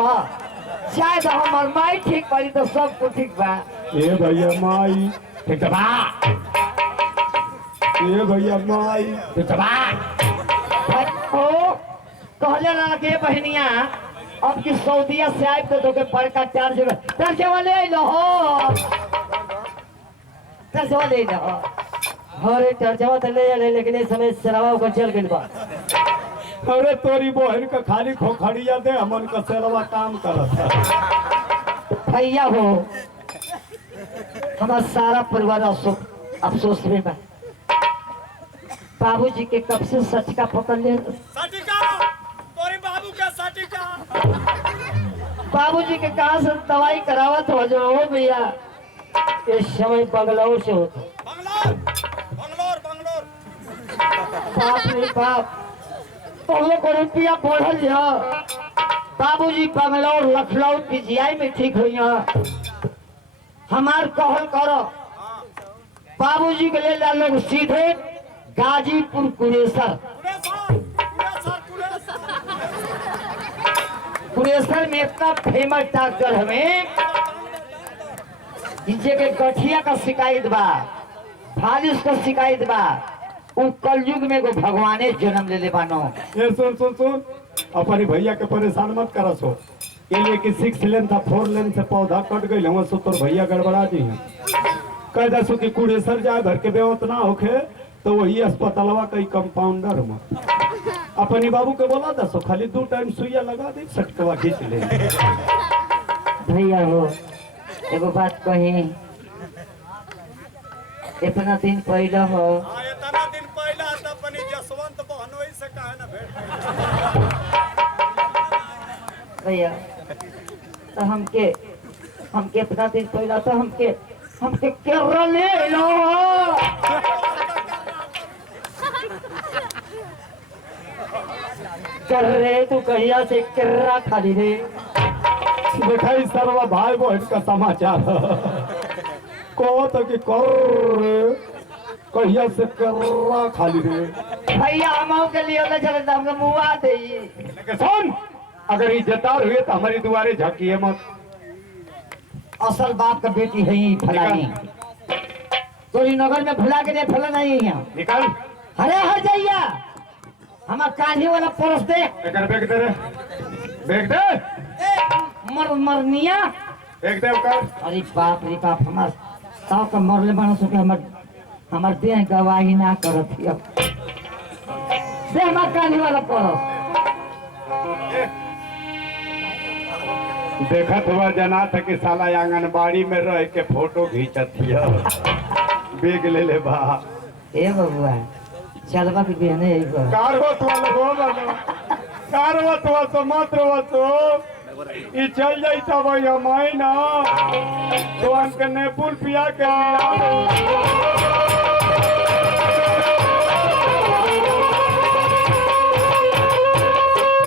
शायद हमार माई ठीक बारी तो सब कुछ ठीक बा। ए भैया माई ठीक बा। ए भैया माई ठीक बा। ओ कहले ना के बहनिया अब की सऊदीया से आए तो के बड़का चार्ज वाले लो हो चार्ज वाले लो हरे चर्चावा तले ले लेकिन इस समय सरावा को चल गइल बा। अरे तोरी बहन का खाली खोखड़िया दे हमन का सेरवा काम करत भैया हो हमारा सारा परिवार अफसोस में बा। बाबूजी के कब से सटका पकड़ ले तोरी बाबू का सटका बाबूजी के कहा से दवाई करावत हो जो भैया इस समय बंगलौर से होता बंगलोर बंगलोर बाप रे बाप पहले को रुपया बढ़ल बाबूजी बंगलौर लखनऊ पीजीआई में ठीक हुई हमार कहल करो बाबूजी के ले लोग सीधे गाजीपुर कुरेसर कुरेसर में इतना फेमस डॉक्टर हमें जिनसे के गठिया का शिकायत बा फालिस का शिकायत बा उ कलयुग में को भगवाने जन्म ले बानो। ये सुन सुन सुन अपनी भैया के परेशान मत करस हो ये लिए कि 6 लेन था 4 लेन से पौधा कट गई हम सो तोर भैया गड़बड़ा दी है कह दसो कि कुड़ेसर जाए भर के बेवत ना होखे तो वही अस्पतालवा कई कंपाउंडर में अपनी बाबू के बोला दसो खाली 2 टाइम सुइया लगा दे सटकवा खींच ले। भैया हो एगो बात कही इतना दिन पहले हो इतना दिन पहले अपनी जसवंत बहनोई से कहे ना भेंट भैया तो हमके इतना दिन पहले तो हमके केरल ले लो कर रे तू कहिया से केरला खाली रे देखा सर्व भाई बहन का समाचार को तो कि कर कहिया से कर्रा खाली रे भैया हम के लिए ले चले तो हमके मुआ दे सुन अगर इज्जतदार हुए तो हमारी दुआरे झाकिए मत असल बाप का बेटी है ही फलानी तोरी नगर में भुला के नहीं फला नहीं है निकाल अरे हर जाइया हमार कान्ही वाला परस दे एकर बैग दे रे बैग दे मरनिया बैग दे कर अरे बाप हमार साव का मरले बना सके हमार देह गवाही ना करत हियो से हमार कान्ही वाला परस देखत हुआ जना था कि साला आंगनबाड़ी में रह के फोटो खींचत हिया बैग ले ले बा ए बबुआ चलबा के बहने एक बार कारवत वाला हो बनो कारवत वा तो मात्र वा तो ई चल जाई त भैया माई ना तो हमके ने पुल पिया के लिया